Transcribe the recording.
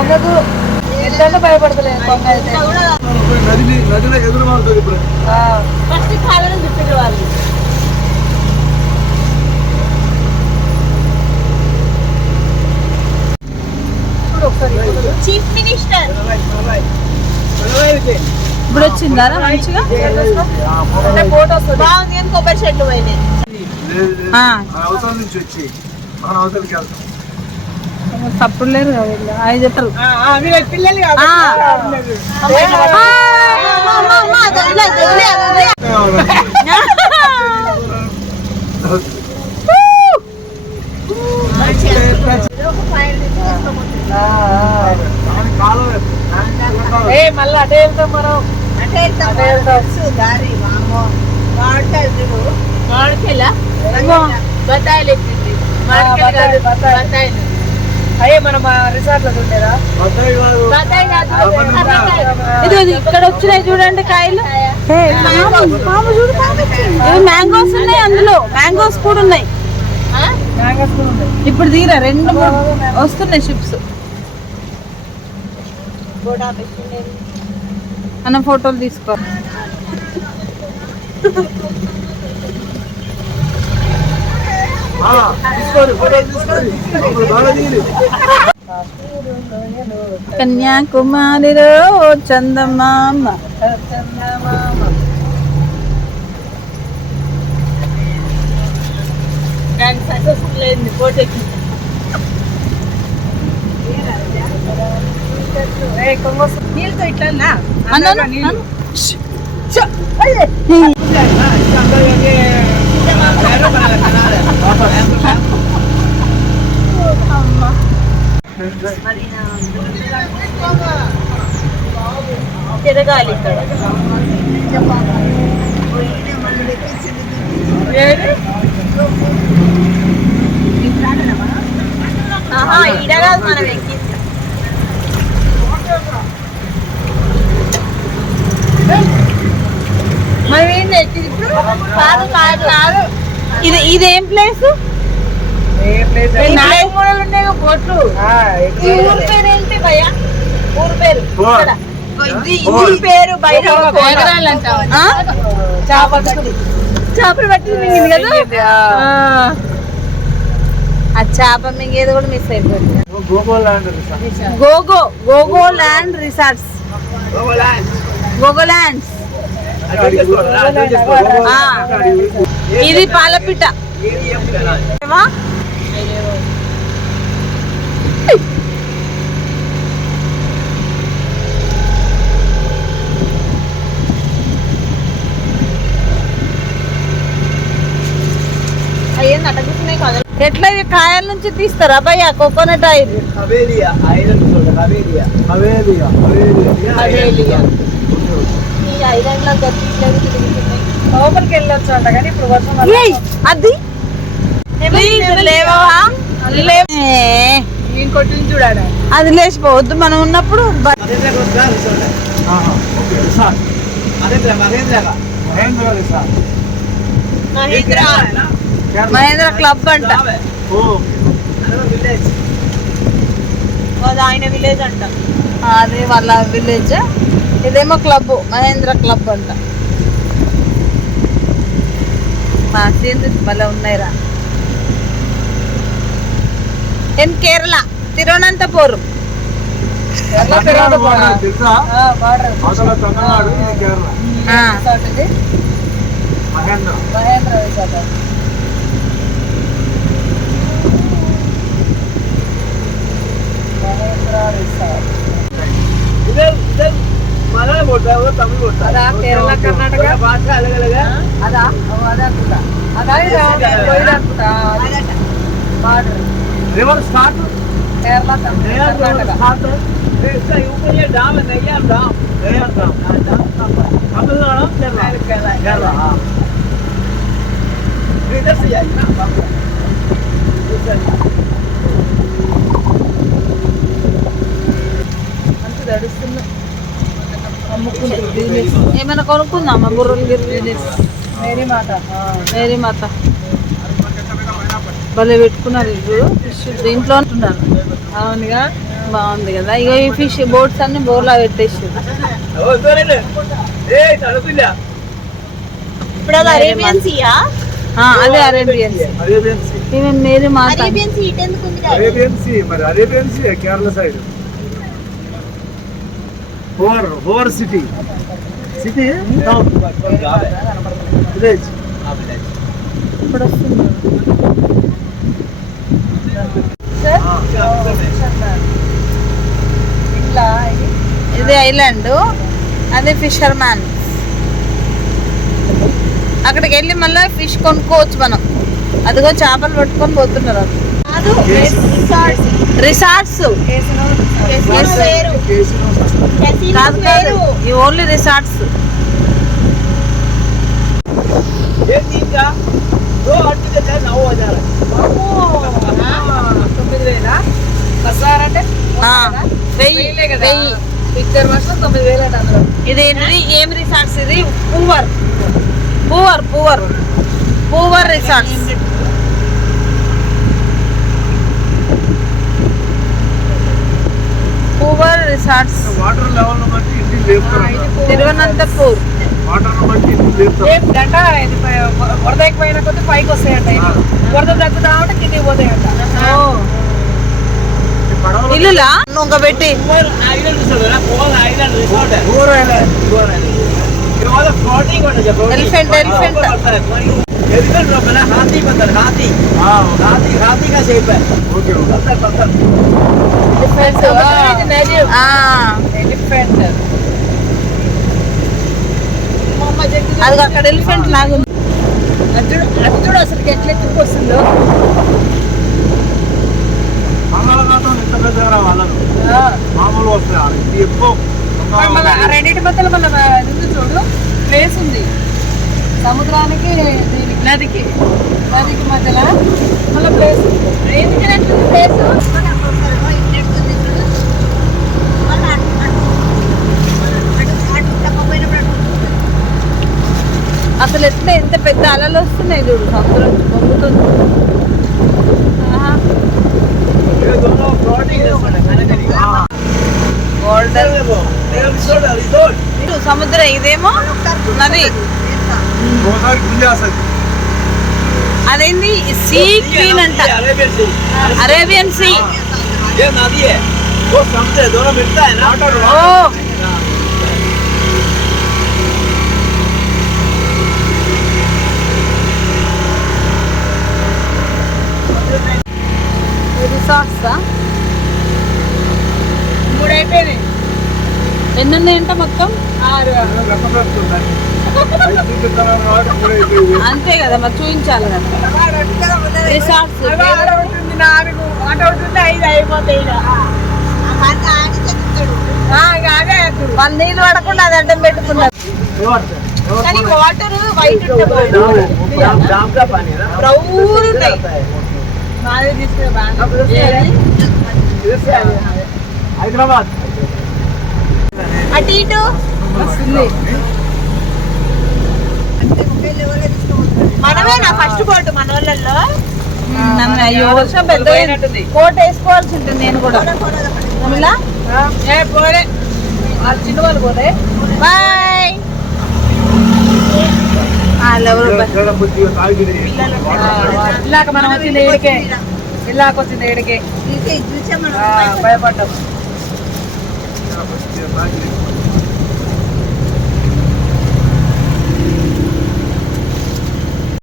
కొంగకు ఎంత భయపడతలేదు కొంగ అయితే నదిలో ఎదురు మారుతుంది ఇప్పుడు ఆ, ఫస్ట్ వాళ్ళు చీఫ్ మినిస్టర్. ఇప్పుడు వచ్చిందా మంచిగా? అంటే ఫోటో బాగుంది అని కొబ్బరి చెట్లు పోయినాయి. అవతల నుంచి వచ్చి మన అవతలకి వెళ్తాం. తప్పుడు లేరు లేదు. ఏ మళ్ళీ అటే వెళ్తాం మనం. దారి మామో మామిడికాయలు మామిడికాయలా? బత్తాయిలు. బత్తాయిలు. అయ్యే మనం ఉండేదా. ఇది ఇక్కడ వచ్చినాయి చూడండి కాయలు. ఇవి మ్యాంగోస్ ఉన్నాయి అందులో. మ్యాంగోస్ కూడా ఉన్నాయి. ఆ? ఇప్పుడు తీరా రెండు మూడు వస్తున్నాయి షిప్స్. అన్న ఫోటోలు తీసుకో. కన్యాకుమారిలో చందమామ దానికి సక్సెస్ఫుల్ అయింది ఫోటోకి నీళ్ళతో ఇట్లా తిరగాలి ఇక్కడ. ఆహా మనం ఎక్కింది ఏంటి ఎక్కింది ఇప్పుడు? కాదు కాదు కాదు. ఇది ఇది ప్లేస్ ఈ ఊరు పేరు ఏంటి ఊరు పేరు. ఊరి పేరు బయట? చేపలు పట్టి మింగింది కదా? ఆ. చేప మింగేది కూడా మిస్ అయిపోయింది. Gogo Gogo Land resorts Gogo Lands ఇది పాలపిట్ట. ఎట్లా ఇది కాయల నుంచి తీస్తారా భయ్య? Coconut oil. హవేలియా చూడండి హవేలియా. హవేలియా హవేలియా తిరుగుతున్నాయి? లోపలికి వెళ్ళొచ్చు అంట కానీ ఇప్పుడు వర్షం అది? కొట్టింది చూడాలి అది లేచిపోవద్దు మనం ఉన్నప్పుడు. మహేంద్ర. క్లబ్ అంట. ఆయన విలేజ్ అంట. అది వాళ్ళ విలేజ్. ఇదేమో క్లబ్ మహేంద్ర క్లబ్ అంట. మా సీన్స్ భలే ఉన్నాయిరా. In Kerala Thiruvananthapuram. Mahendra. Mahendra resort Mahendra resort. Malayalam बोलता है वो तमिल बोलता है అదా కేరళ కర్ణాటక भाषा अलग अलग है అదా ఓ, అదే అనుకుంటా అదా ఇదా? పోయిదా అనుకుంటా border river start Kerala Tamil Karnataka start इसका ऊपर ये डैम है नैयार डैम नैयार डैम तमिलनाडु केरला केरला हाँ इधर से जाइए ना बाबू అంత తడుస్తుంది అమ్ముకుంటారు బిజినెస్ ఏమైనా కొనుక్కుందామా? బుర్రలు గిర్రలు మేరీ మాత. మేరీ మాత. భలే పెట్టుకున్నారు ఇల్లు. ఫిష్ దీంట్లో ఉంటున్నారు. అవునుగా? బాగుంది కదా. ఇగో ఈ ఫిష్ బోట్స్ అన్ని బోర్లా పెట్టేసి. ఇప్పుడు అది అరేబియన్ సీయా అదే అరేబియన్ అరేబియన్ సీ మేరీ మాత. అరేబియన్ సీ ఇటు ఎందుకు ఉంది డాడీ? అరేబియన్ సీ మరి అరేబియన్ సీ కేరళ సైడ్ హోవర్ హోవర్ సిటీ. సిటీ? విలేజ్ ఇప్పుడు వస్తుంది ఇది ఐలాండ్ అదే ఫిషర్ మ్యాన్ అక్కడికి వెళ్ళి మళ్ళీ ఫిష్ కొనుక్కోవచ్చు మనం. అదిగో చేపలు పట్టుకొని పోతున్నారు కాదు రిసార్ట్స్. కాదు కాదు. ఈ ఓన్లీ రిసార్ట్స్. ఏం తీయగా? ఓ, అట్టుగా చేసి నవ్వు వదిలేరా. తొమ్మిది వేలా? కసారంటే వెయ్యి వెయ్యి. పిక్చర్ వర్షం తొమ్మిది వేలు అంట అందులో. ఇది ఏంటిది? ఏం రిసార్ట్స్ ఇది? Poovar Poovar Poovar Poovar resorts Poovar resorts water level బట్టి ఇంటికి లేపుతారు తిరువనంతపూర్. వాటర్ బట్టి ఇంటికి లేపుతారు రేపు అంట ఇది ప- వరద ఎక్కువైన కొద్ది పైకి వస్తాయంట ఇవి. వరద తగ్గుతా ఉంటే కిందికి పోతాయంట. ఇల్లులా? నొంగ పెట్టి ఓవర్ ఐలాండ్ రిసార్ట్ కదా, ఓవర్ ఐలాండ్ రిసార్ట్. హోర్ ఐలాండ్ ఓవర్ ఐలాండ్. ఇది వాళ్ళ floating ఉంటుంది కదా, ఆ, Elephant. మా అమ్మ చెప్పింది. అది అక్కడ ఎలిఫెంట్ లాగా ఉంది అది చూడు అది చూడు అసలు ఎట్లా ఎత్తుకు వస్తుందో. బంగాళాఖాతం ఎంత పెద్దగా వాళ్ళను. ఆ. మామూలు వస్తాయి ఎక్కువ. మళ్ళీ రెండింటి మధ్యలో మళ్ళీ ఇది ఉంది చూడు ప్లేస్ ఉంది. సముద్రానికి దీనికి నదికి నదికి మధ్యలో మళ్ళీ ప్లేస్ అట్లా ప్లేస్ అసలు ఎట్లా ఎంత పెద్ద అలలు వస్తున్నాయి చూడు సముద్రం పొంగుతుంది సముద్రం ఇదేమో? నది. అదేంది? సీ క్వీన్ అంట. అరేబియన్ సీ నది ఓ. సాక్స్ మూడు ఎన్ని ఉన్నాయంట మొత్తం ఆరు అంతే కదా మరి చూపించాలి కదా వాళ్ళు నీళ్ళు పడకుండా అది అడ్డం పెట్టుకున్నారు కానీ వాటర్ వైట్ బ్రౌన్ ఉంటాయి హైదరాబాద్. అటు ఇటు? వస్తుంది. మనమేనా? ఫస్ట్ బోట్ మన వాళ్ళల్లో నన్ను అయ్యో వర్షం పెద్ద. కోట్ వేసుకోవాల్సి ఉంటుంది నేను కూడా. పోలే వాళ్ళు చిన్న వాళ్ళు పోలే బాయ్. ఇలాక మనం వచ్చింది ఏడికే. ఇలాక వచ్చింది ఏడికే. భయపడ్డాం.